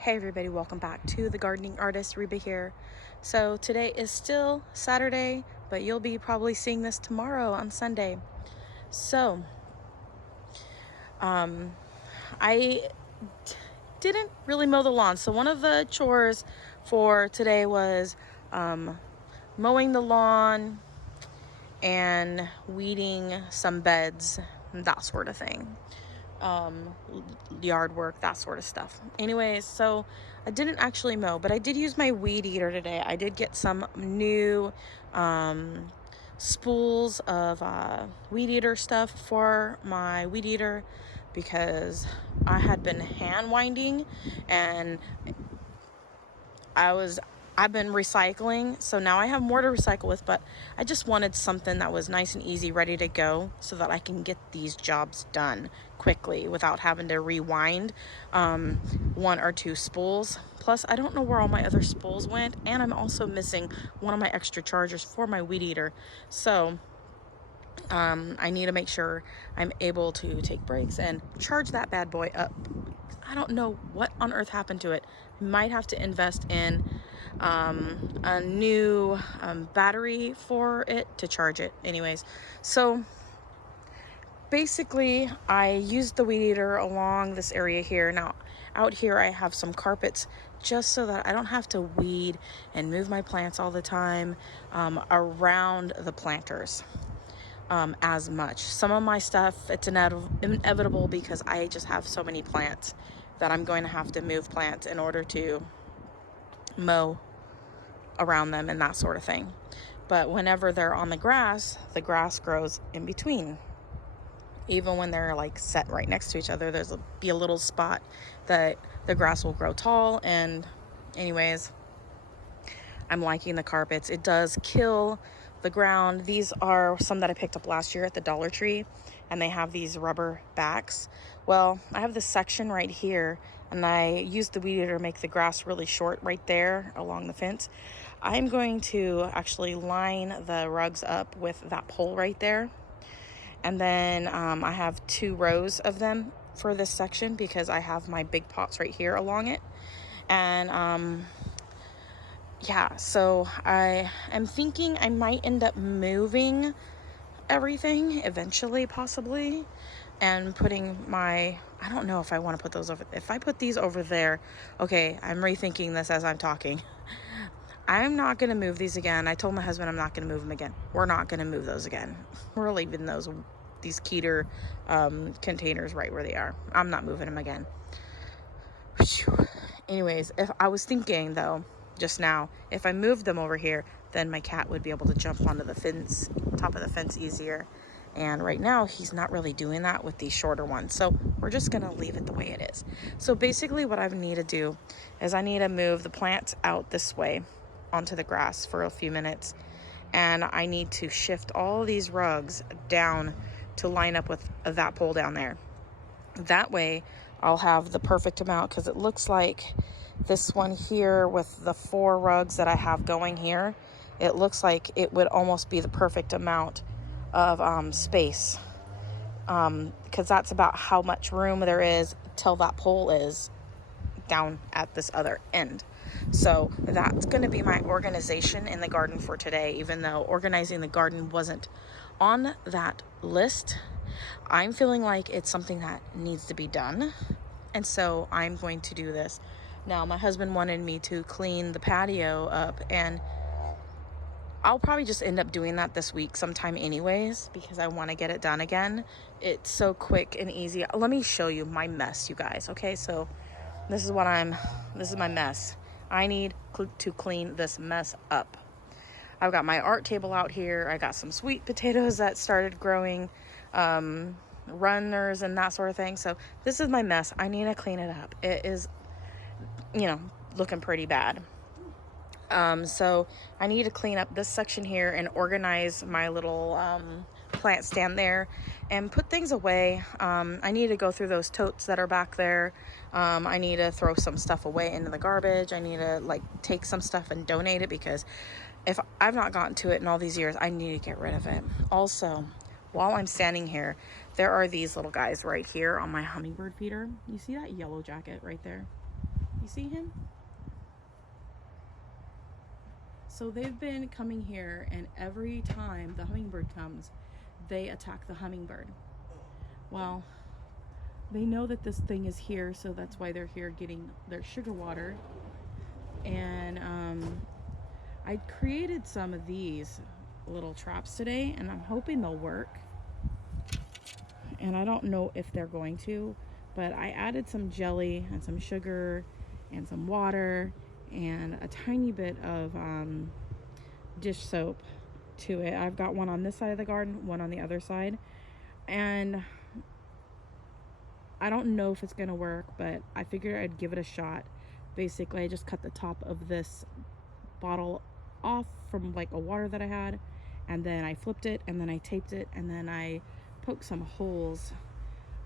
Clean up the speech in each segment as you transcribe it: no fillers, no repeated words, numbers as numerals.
Hey everybody, welcome back to the gardening artist. Reba here. So today is still Saturday, but you'll be probably seeing this tomorrow on Sunday. So I didn't really mow the lawn. So one of the chores for today was mowing the lawn and weeding some beds, that sort of thing. Yard work, that sort of stuff. Anyways, so I didn't actually mow, but I did use my weed eater today. I did get some new spools of weed eater stuff for my weed eater because I had been hand winding and I've been recycling, so now I have more to recycle with, but I just wanted something that was nice and easy, ready to go, so that I can get these jobs done quickly without having to rewind one or two spools. Plus, I don't know where all my other spools went, and I'm also missing one of my extra chargers for my weed eater. So I need to make sure I'm able to take breaks and charge that bad boy up. I don't know what on earth happened to it. I might have to invest in a new battery for it to charge it. Anyways, so basically I used the weed eater along this area here. Now out here I have some carpets just so that I don't have to weed and move my plants all the time around the planters as much. Some of my stuff, it's inevitable because I just have so many plants that I'm going to have to move plants in order to mow around them and that sort of thing. But whenever they're on the grass grows in between. Even when they're like set right next to each other, there's be a little spot that the grass will grow tall. And anyways, I'm liking the carpets. It does kill the ground. These are some that I picked up last year at the Dollar Tree, and they have these rubber backs. Well, I have this section right here, and I used the weed eater to make the grass really short right there along the fence. I'm going to actually line the rugs up with that pole right there. And then I have 2 rows of them for this section because I have my big pots right here along it. And yeah, so I am thinking I might end up moving everything eventually, possibly, and putting I don't know if I want to put those over. If I put these over there, okay, I'm rethinking this as I'm talking. I'm not going to move these again. I told my husband I'm not going to move them again. We're not going to move those again. We're leaving these Keter containers right where they are. I'm not moving them again. Whew. Anyways, if I was thinking though, just now, if I moved them over here, then my cat would be able to jump onto the fence, top of the fence easier. And right now he's not really doing that with these shorter ones. So we're just going to leave it the way it is. So basically what I need to do is I need to move the plants out this way onto the grass for a few minutes. And I need to shift all these rugs down to line up with that pole down there. That way I'll have the perfect amount, because it looks like this one here with the 4 rugs that I have going here, it looks like it would almost be the perfect amount of space, because that's about how much room there is till that pole is down at this other end. So that's going to be my organization in the garden for today. Even though organizing the garden wasn't on that list, I'm feeling like it's something that needs to be done, and so I'm going to do this. Now my husband wanted me to clean the patio up, and I'll probably just end up doing that this week sometime anyways, because I want to get it done again. It's so quick and easy. Let me show you my mess, you guys. Okay, so this is my mess. I need to clean this mess up. I've got my art table out here. I got some sweet potatoes that started growing, runners and that sort of thing. So this is my mess. I need to clean it up. It is, looking pretty bad. So I need to clean up this section here and organize my little plant stand there and put things away. I need to go through those totes that are back there. I need to throw some stuff away into the garbage. I need to take some stuff and donate it, because if I've not gotten to it in all these years, I need to get rid of it. Also, while I'm standing here, there are these little guys right here on my hummingbird feeder. You see that yellow jacket right there? You see him? So they've been coming here, and every time the hummingbird comes, they attack the hummingbird. Well, they know that this thing is here, so that's why they're here getting their sugar water. And I created some of these little traps today, and I'm hoping they'll work. And I don't know if they're going to, but I added some jelly and some sugar and some water and a tiny bit of dish soap to it. I've got one on this side of the garden, one on the other side, and I don't know if it's gonna work, but I figured I'd give it a shot. Basically, I just cut the top of this bottle off from like a water that I had, and then I flipped it, and then I taped it, and then I poked some holes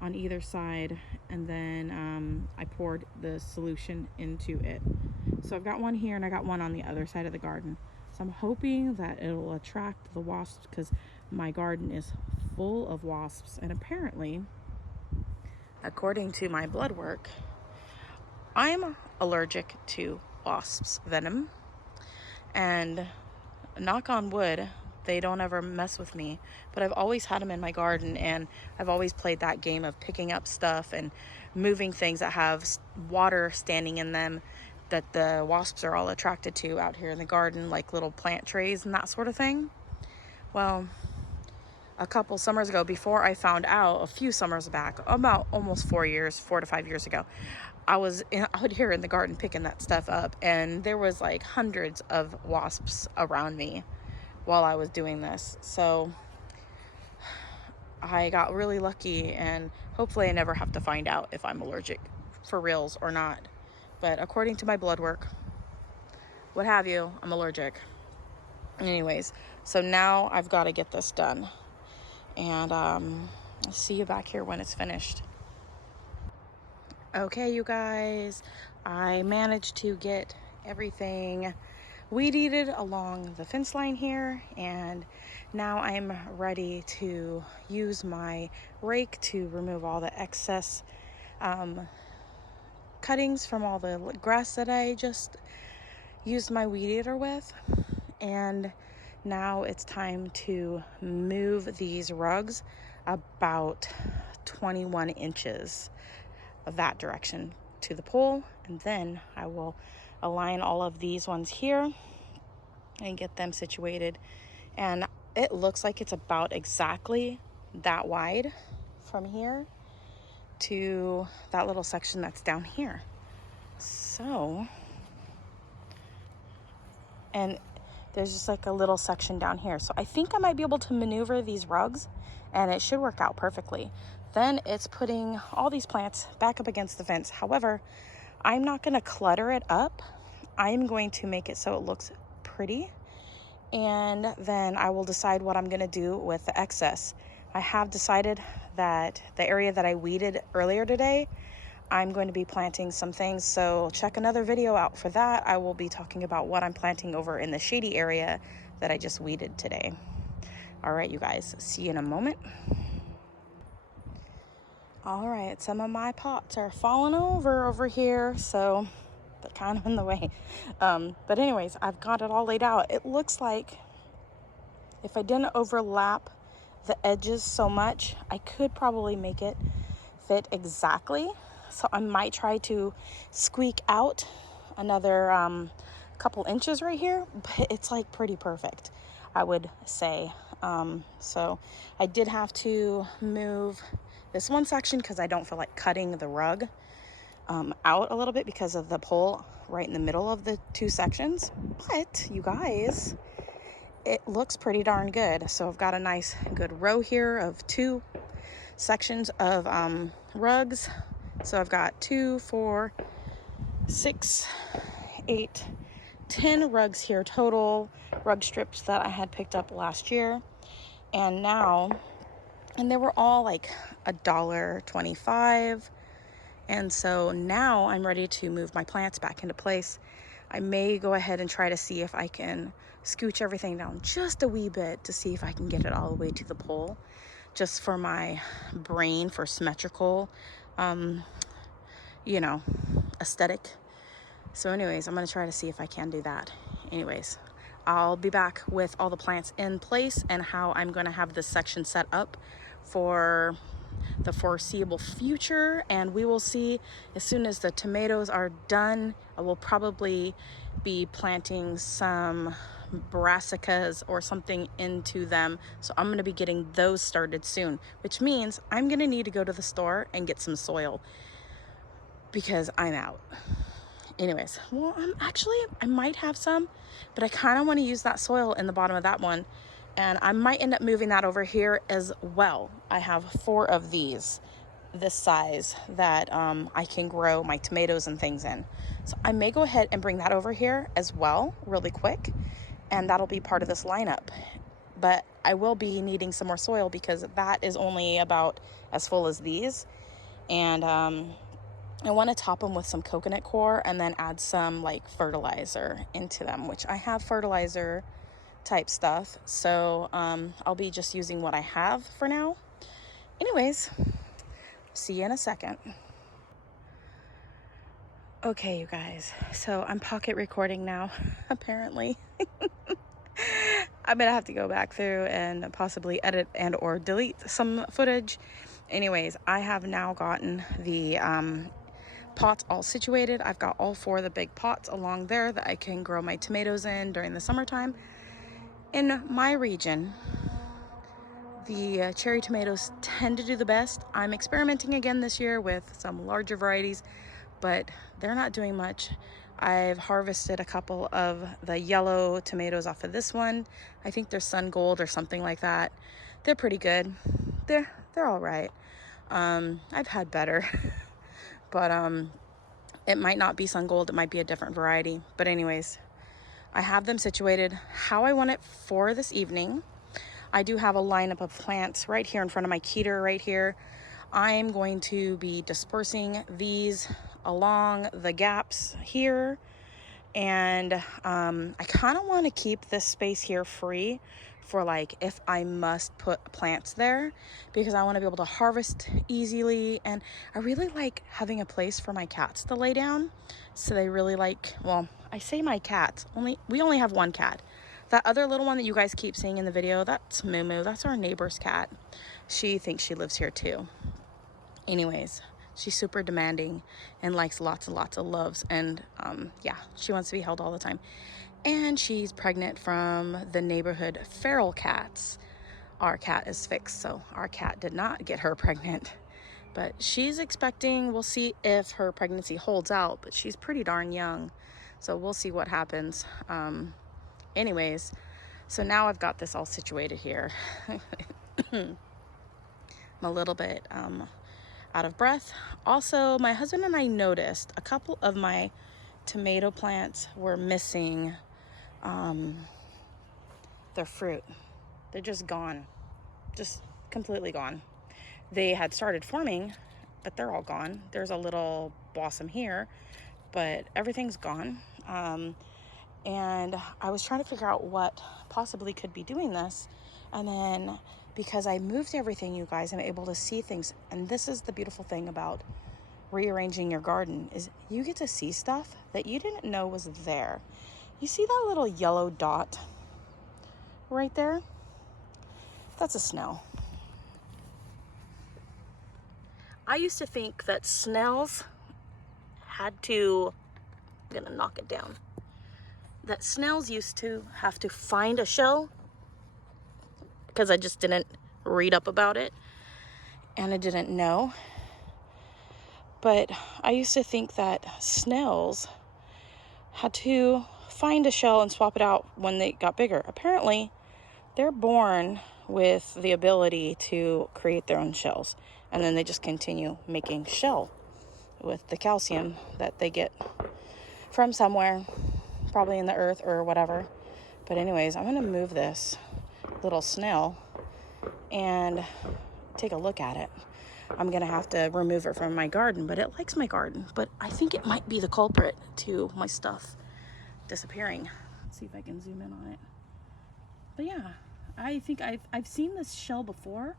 on either side, and then I poured the solution into it. So I've got one here, and I got one on the other side of the garden. So I'm hoping that it'll attract the wasps, because my garden is full of wasps. And apparently, according to my blood work, I'm allergic to wasps' venom. And knock on wood, they don't ever mess with me. But I've always had them in my garden, and I've always played that game of picking up stuff and moving things that have water standing in them that the wasps are all attracted to out here in the garden, like little plant trays and that sort of thing. Well, a couple summers ago, before I found out, a few summers back, about almost 4 to 5 years ago, I was out here in the garden picking that stuff up, and there was like hundreds of wasps around me while I was doing this. So I got really lucky, and hopefully I never have to find out if I'm allergic for reals or not. But according to my blood work, what have you, I'm allergic. Anyways, so now I've got to get this done. And I'll see you back here when it's finished. Okay, you guys, I managed to get everything weed-eated along the fence line here, and now I'm ready to use my rake to remove all the excess cuttings from all the grass that I just used my weed eater with. And now it's time to move these rugs about 21 inches of that direction to the pole, and then I will align all of these ones here and get them situated. And it looks like it's about exactly that wide from here to that little section that's down here. So, and there's just like a little section down here. So I think I might be able to maneuver these rugs, and it should work out perfectly. Then it's putting all these plants back up against the fence. However, I'm not going to clutter it up. I'm going to make it so it looks pretty, and then I will decide what I'm going to do with the excess. I have decided that the area that I weeded earlier today, I'm going to be planting some things, so check another video out for that. I will be talking about what I'm planting over in the shady area that I just weeded today. All right, you guys, see you in a moment. All right, some of my pots are falling over here, so they're kind of in the way. But anyways, I've got it all laid out. It looks like if I didn't overlap the edges so much, I could probably make it fit exactly. So I might try to squeak out another couple inches right here, but it's like pretty perfect, I would say. So I did have to move this one section because I don't feel like cutting the rug out a little bit because of the pole right in the middle of the two sections. But you guys, it looks pretty darn good. So I've got a nice good row here of two sections of rugs. So I've got 2, 4, 6, 8, 10 rugs here total, rug strips that I had picked up last year. And now, and they were all like $1.25. And so now I'm ready to move my plants back into place. I may go ahead and try to see if I can scooch everything down just a wee bit to see if I can get it all the way to the pole, just for my brain, for symmetrical, aesthetic So anyways, I'm gonna try to see if I can do that. Anyways, I'll be back with all the plants in place and how I'm gonna have this section set up for the foreseeable future, and we will see as soon as the tomatoes are done. I will probably be planting some brassicas or something into them, so I'm going to be getting those started soon, which means I'm going to need to go to the store and get some soil because I'm out. Anyways, well, I might have some, but I kind of want to use that soil in the bottom of that one, and I might end up moving that over here as well. I have 4 of these this size that I can grow my tomatoes and things in. So I may go ahead and bring that over here as well really quick, and that'll be part of this lineup. But I will be needing some more soil because that is only about as full as these, and I want to top them with some coconut coir and then add some like fertilizer into them, which I have fertilizer type stuff. So I'll be just using what I have for now. Anyways, see you in a second. Okay, you guys, so I'm pocket recording now, apparently. I'm gonna have to go back through and possibly edit and or delete some footage. Anyways, I have now gotten the pots all situated. I've got all 4 of the big pots along there that I can grow my tomatoes in during the summertime. In my region, the cherry tomatoes tend to do the best. I'm experimenting again this year with some larger varieties, but they're not doing much. I've harvested a couple of the yellow tomatoes off of this one. I think they're Sun Gold or something like that. They're pretty good. They're all right. I've had better. But it might not be Sun Gold, it might be a different variety. But anyways, I have them situated how I want it for this evening. I do have a lineup of plants right here in front of my keter right here. I'm going to be dispersing these along the gaps here. And I kind of want to keep this space here free for like if I must put plants there, because I want to be able to harvest easily. And I really like having a place for my cats to lay down. So they really like, well, I say my cats, we only have 1 cat. That other little one that you guys keep seeing in the video, that's Moo. That's our neighbor's cat. She thinks she lives here too. Anyways, she's super demanding and likes lots and lots of loves, and yeah, she wants to be held all the time. And she's pregnant from the neighborhood feral cats. Our cat is fixed, so our cat did not get her pregnant, but she's expecting. We'll see if her pregnancy holds out, but she's pretty darn young, so we'll see what happens. Anyways, so now I've got this all situated here. I'm a little bit out of breath. Also, my husband and I noticed a couple of my tomato plants were missing their fruit. They're just gone, just completely gone. They had started forming, but they're all gone. There's a little blossom here, but everything's gone. And I was trying to figure out what possibly could be doing this. And then because I moved everything, you guys, I'm able to see things. And this is the beautiful thing about rearranging your garden, is you get to see stuff that you didn't know was there. You see that little yellow dot right there? That's a snail. I used to think that snails had to, I'm gonna knock it down, that snails used to have to find a shell, because I just didn't read up about it and I didn't know. But I used to think that snails had to find a shell and swap it out when they got bigger. Apparently, they're born with the ability to create their own shells, and then they just continue making shell with the calcium that they get from somewhere, probably in the earth or whatever. But anyways, I'm gonna move this little snail and take a look at it. I'm gonna have to remove it from my garden, but it likes my garden. But I think it might be the culprit to my stuff disappearing. Let's see if I can zoom in on it. But yeah, I think I've seen this shell before.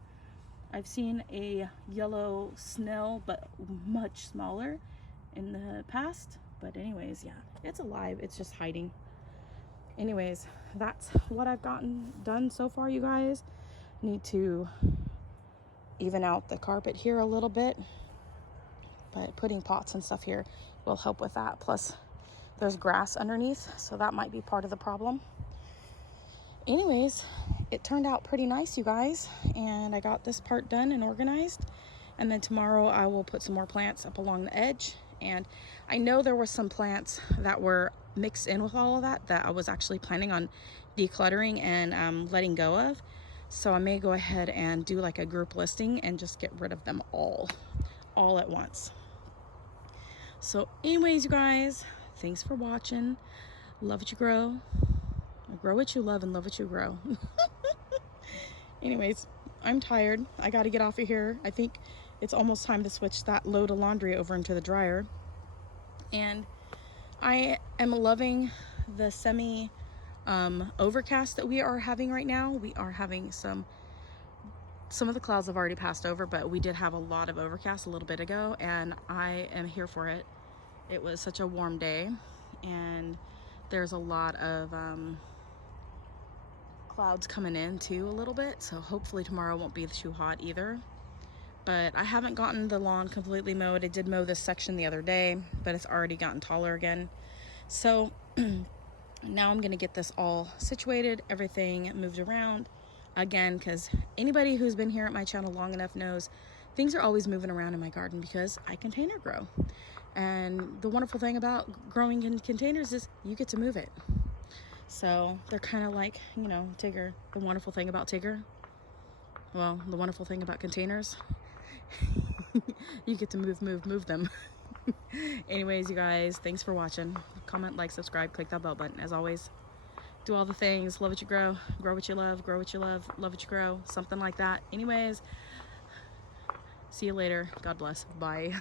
I've seen a yellow snail, but much smaller in the past. But anyways, yeah, it's alive. It's just hiding. Anyways, that's what I've gotten done so far, you guys. Need to even out the carpet here a little bit, but putting pots and stuff here will help with that. Plus there's grass underneath, so that might be part of the problem. Anyways, it turned out pretty nice, you guys, and I got this part done and organized. And then tomorrow I will put some more plants up along the edge. And I know there were some plants that were mixed in with all of that I was actually planning on decluttering and letting go of. So I may go ahead and do like a group listing and just get rid of them all at once. So anyways, you guys, thanks for watching. Love what you grow. Grow what you love and love what you grow. Anyways, I'm tired. I got to get off of here. I think it's almost time to switch that load of laundry over into the dryer. And I am loving the semi overcast that we are having right now. We are having some of the clouds have already passed over, but we did have a lot of overcast a little bit ago, and I am here for it. It was such a warm day, and there's a lot of clouds coming in too a little bit, so hopefully tomorrow won't be too hot either. But I haven't gotten the lawn completely mowed. I did mow this section the other day, but it's already gotten taller again. So now I'm gonna get this all situated, everything moved around again, because anybody who's been here at my channel long enough knows things are always moving around in my garden because I container grow. And the wonderful thing about growing in containers is you get to move it. So they're kind of like, you know, Tigger. The wonderful thing about Tigger, well, the wonderful thing about containers, you get to move them. Anyways, you guys, thanks for watching. Comment, like, subscribe, click that bell button. As always, do all the things. Love what you grow what you love, grow what you love what you grow, something like that. Anyways, see you later. God bless. Bye.